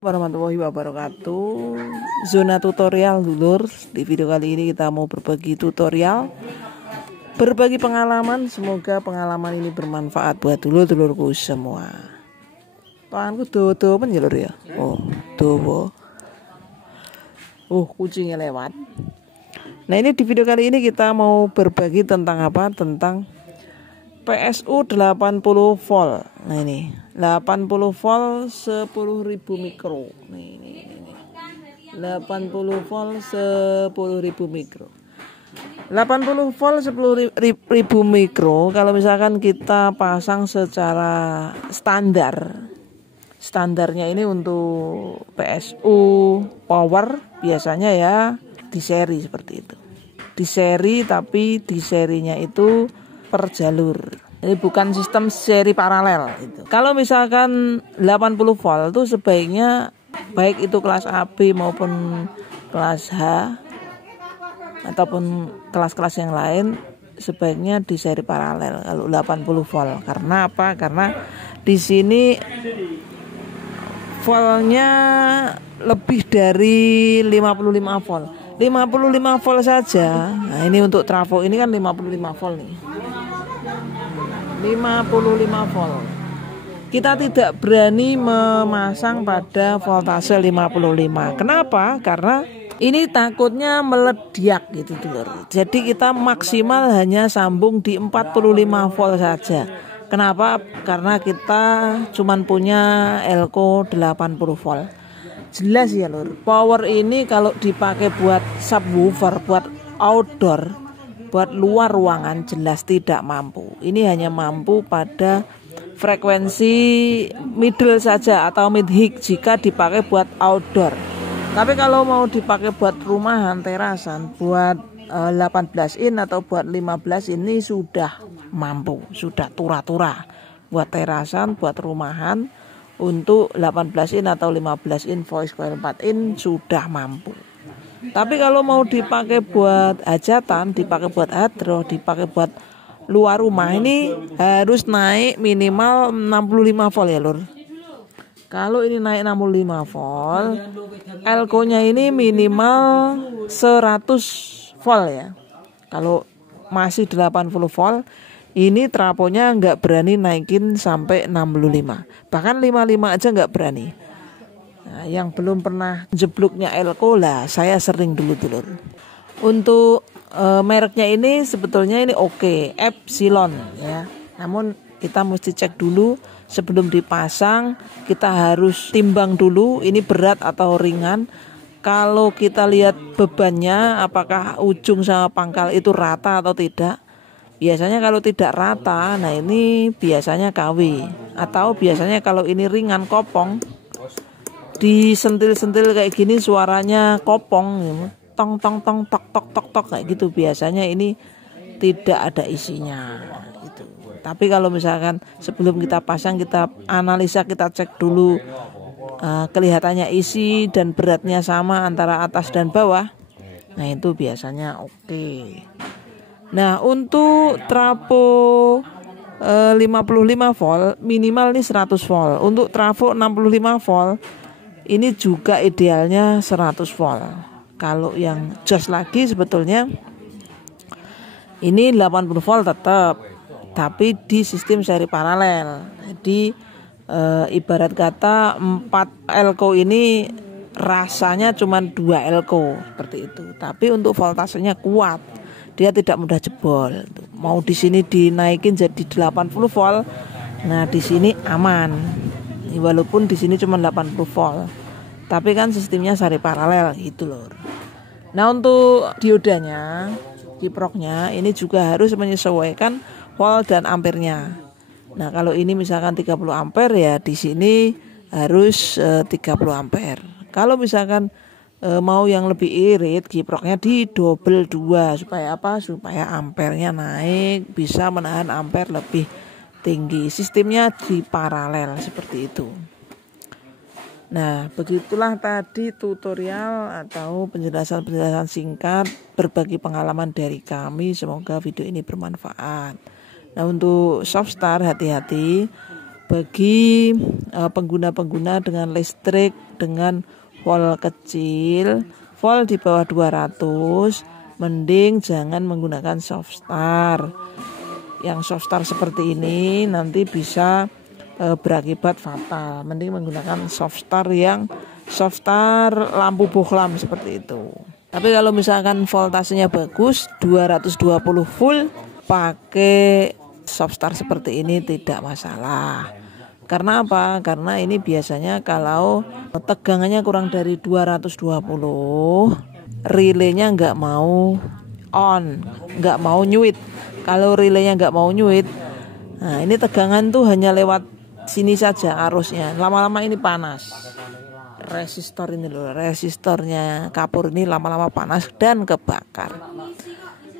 Warahmatullahi wabarakatuh. Zona tutorial dulur. Di video kali ini kita mau berbagi tutorial, berbagi pengalaman. Semoga pengalaman ini bermanfaat buat dulur-dulurku semua. Tanganku dodo penjelur ya. Dowo. Kucingnya lewat. Nah, ini di video kali ini kita mau berbagi tentang apa? Tentang PSU 80 volt. Nah, ini 80 volt 10.000 mikro. Ini 80 volt 10.000 mikro. 80 volt 10.000 mikro kalau misalkan kita pasang secara standar. Standarnya ini untuk PSU power biasanya ya di seri seperti itu. Di seri, tapi di serinya itu per jalur. Jadi bukan sistem seri paralel itu. Kalau misalkan 80 volt itu sebaiknya baik itu kelas AB maupun kelas H ataupun kelas-kelas yang lain sebaiknya di seri paralel kalau 80 volt. Karena apa? Karena di sini voltnya lebih dari 55 volt. 55 volt saja. Nah, ini untuk trafo ini kan 55 volt nih. 55 volt. Kita tidak berani memasang pada voltase 55. Kenapa? Karena ini takutnya meledak gitu dulur. Jadi kita maksimal hanya sambung di 45 volt saja. Kenapa? Karena kita cuman punya elko 80 volt. Jelas ya lur. Power ini kalau dipakai buat subwoofer, buat outdoor, buat luar ruangan jelas tidak mampu. Ini hanya mampu pada frekuensi middle saja atau mid high jika dipakai buat outdoor. Tapi kalau mau dipakai buat rumahan, terasan, buat 18 in atau buat 15 ini sudah mampu, sudah tura-tura. Buat terasan, buat rumahan untuk 18 in atau 15 in voice coil 4 in sudah mampu. Tapi kalau mau dipakai buat hajatan, dipakai buat hadroh, dipakai buat luar rumah ini harus naik minimal 65 volt ya lur. Kalau ini naik 65 volt, elko-nya ini minimal 100 volt ya. Kalau masih 80 volt, ini trafonya nggak berani naikin sampai 65. Bahkan 55 aja nggak berani. Nah, yang belum pernah jebloknya elko lah, saya sering dulu-dulu. Untuk mereknya ini sebetulnya ini oke, Epsilon ya. Namun kita mesti cek dulu sebelum dipasang. Kita harus timbang dulu ini berat atau ringan. Kalau kita lihat bebannya apakah ujung sama pangkal itu rata atau tidak. Biasanya kalau tidak rata, nah ini biasanya KW. Atau biasanya kalau ini ringan kopong, disentil-sentil kayak gini suaranya kopong, tong tong tong tok tok tok tok kayak gitu. Biasanya ini tidak ada isinya gitu. Tapi kalau misalkan sebelum kita pasang kita analisa, kita cek dulu kelihatannya isi dan beratnya sama antara atas dan bawah. Nah itu biasanya oke. Nah untuk trafo 55 volt minimal nih 100 volt. Untuk trafo 65 volt ini juga idealnya 100 volt. Kalau yang jos lagi sebetulnya ini 80 volt tetap, tapi di sistem seri paralel. Jadi ibarat kata 4 elko ini rasanya cuma 2 elko seperti itu. Tapi untuk voltasenya kuat, dia tidak mudah jebol. Mau di sini dinaikin jadi 80 volt, nah di sini aman. Walaupun di sini cuma 80 volt. Tapi kan sistemnya seri paralel gitu loh. Nah untuk diodanya, kiproknya ini juga harus menyesuaikan volt dan ampernya. Nah kalau ini misalkan 30 ampere ya di sini harus 30 ampere. Kalau misalkan mau yang lebih irit, kiproknya di double 2 supaya apa? Supaya ampernya naik, bisa menahan ampere lebih tinggi. Sistemnya di paralel seperti itu. Nah, begitulah tadi tutorial atau penjelasan-penjelasan singkat berbagi pengalaman dari kami. Semoga video ini bermanfaat. Nah, untuk soft start hati-hati. bagi pengguna-pengguna dengan listrik dengan volt kecil, volt di bawah 200, mending jangan menggunakan soft start. Yang soft start seperti ini nanti bisa berakibat fatal. Mending menggunakan soft start yang soft start lampu bohlam seperti itu. Tapi kalau misalkan voltasenya bagus 220 volt, pakai soft start seperti ini tidak masalah. Karena apa? Karena ini biasanya kalau tegangannya kurang dari 220, relaynya nggak mau on, nggak mau nyuit. Kalau relaynya nggak mau nyuit, nah ini tegangan tuh hanya lewat sini saja arusnya. Lama-lama ini panas. Resistor ini loh, resistornya kapur ini lama-lama panas dan kebakar.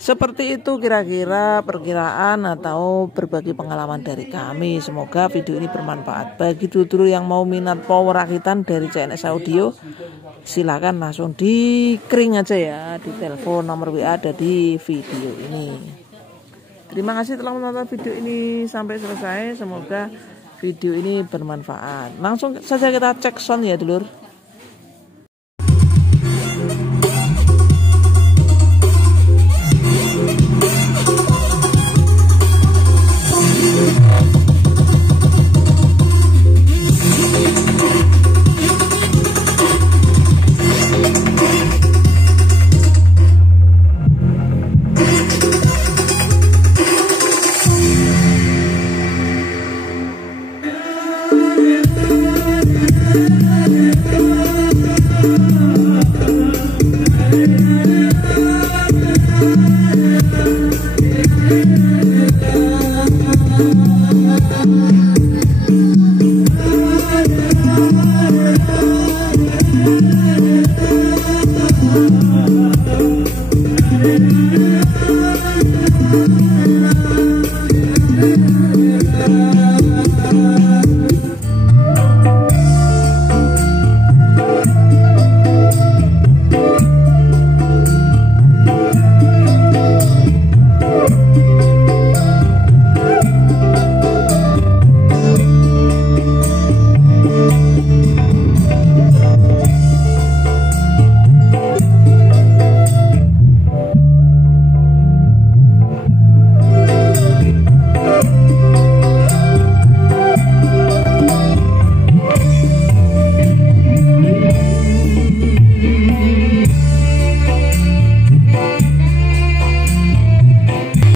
Seperti itu kira-kira perkiraan atau berbagi pengalaman dari kami. Semoga video ini bermanfaat. Bagi dulur yang mau minat power rakitan dari CNS Audio, silakan langsung di-kring aja ya, di telepon, nomor WA ada di video ini. Terima kasih telah menonton video ini sampai selesai. Semoga video ini bermanfaat. Langsung saja kita cek sound ya dulur.